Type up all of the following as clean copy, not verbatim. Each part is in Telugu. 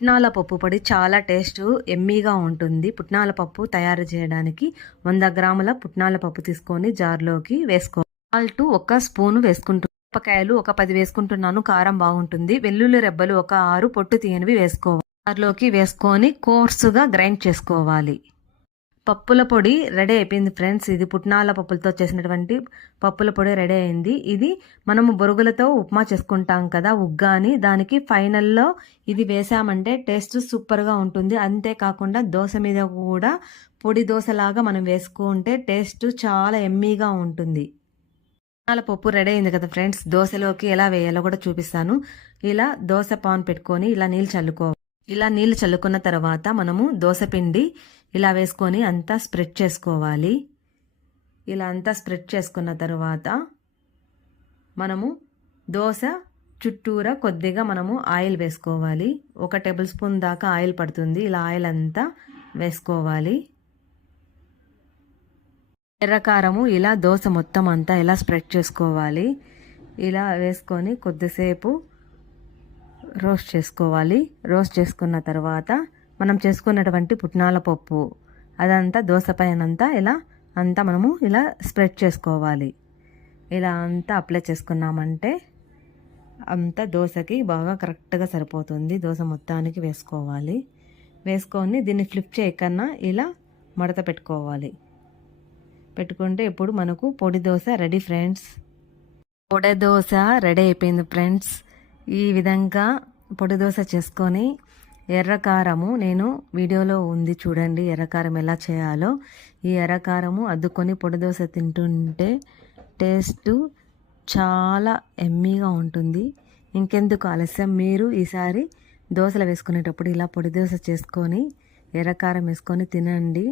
పుట్నాల పప్పు పొడి చాలా టేస్ట్ ఎమ్మీగా ఉంటుంది. పుట్నాల పప్పు తయారు చేయడానికి 100 గ్రాముల పుట్నాల పప్పు తీసుకొని జార్లోకి వేసుకోవాలి. సాల్ట్ 1 స్పూను వేసుకుంటున్నాను. మిరపకాయలు ఒక 10 వేసుకుంటున్నాను, కారం బాగుంటుంది. వెల్లుల్లి రెబ్బలు ఒక 6 పొట్టు తీయనివి వేసుకోవాలి. జార్లోకి వేసుకొని కోర్సుగా గ్రైండ్ చేసుకోవాలి. పప్పుల పొడి రెడీ అయిపోయింది ఫ్రెండ్స్. ఇది పుట్నాల పప్పులతో చేసినటువంటి పప్పుల పొడి రెడీ అయింది. ఇది మనము బొరుగులతో ఉప్మా చేసుకుంటాం కదా, ఉగ్గాని, దానికి ఫైనల్లో ఇది వేసామంటే టేస్ట్ సూపర్గా ఉంటుంది. అంతేకాకుండా దోశ మీద కూడా పొడి దోశలాగా మనం వేసుకుంటే టేస్ట్ చాలా ఎమ్మీగా ఉంటుంది. పుట్నాల పప్పు రెడీ అయింది కదా ఫ్రెండ్స్. దోశలోకి ఎలా వేయాలో కూడా చూపిస్తాను. ఇలా దోశ పాన్ పెట్టుకొని ఇలా నీళ్ళు చల్లుకోవాలి. ఇలా నీళ్ళు చల్లుకున్న తర్వాత మనము దోశ పిండి ఇలా వేసుకొని అంతా స్ప్రెడ్ చేసుకోవాలి. ఇలా అంతా స్ప్రెడ్ చేసుకున్న తర్వాత మనము దోశ చుట్టూరా కొద్దిగా మనము ఆయిల్ వేసుకోవాలి. 1 టేబుల్ స్పూన్ దాకా ఆయిల్ పడుతుంది. ఇలా ఆయిల్ అంతా వేసుకోవాలి. ఎర్రకారము ఇలా దోశ మొత్తం అంతా ఇలా స్ప్రెడ్ చేసుకోవాలి. ఇలా వేసుకొని కొద్దిసేపు రోస్ట్ చేసుకోవాలి. రోస్ట్ చేసుకున్న తర్వాత మనం చేసుకున్నటువంటి పుట్నాల పప్పు అదంతా దోశ పైనంతా ఇలా అంతా మనము ఇలా స్ప్రెడ్ చేసుకోవాలి. ఇలా అంతా అప్లై చేసుకున్నామంటే అంతా దోశకి బాగా కరెక్ట్గా సరిపోతుంది. దోశ మొత్తానికి వేసుకోవాలి. వేసుకొని దీన్ని ఫ్లిప్ చేయకన్నా ఇలా మడత పెట్టుకోవాలి. పెట్టుకుంటే ఇప్పుడు మనకు పొడి దోశ రెడీ ఫ్రెండ్స్. పొడి దోశ రెడీ అయిపోయింది ఫ్రెండ్స్. ఈ విధంగా పొడి దోశ చేసుకొని ఎర్రకారము నేను వీడియోలో ఉంది చూడండి, ఎర్రకారం ఎలా చేయాలో. ఈ ఎర్రకారము అద్దుకొని పొడి దోశ తింటుంటే టేస్ట్ చాలా ఎమ్మీగా ఉంటుంది. ఇంకెందుకు ఆలస్యం, మీరు ఈసారి దోశలు వేసుకునేటప్పుడు ఇలా పొడి దోశ చేసుకొని ఎర్రకారం వేసుకొని తినండి.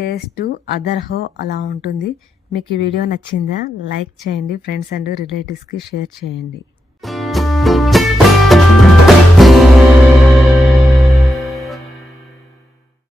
టేస్ట్ అదర్హో అలా ఉంటుంది. మీకు ఈ వీడియో నచ్చిందా? లైక్ చేయండి, ఫ్రెండ్స్ అండ్ రిలేటివ్స్కి షేర్ చేయండి.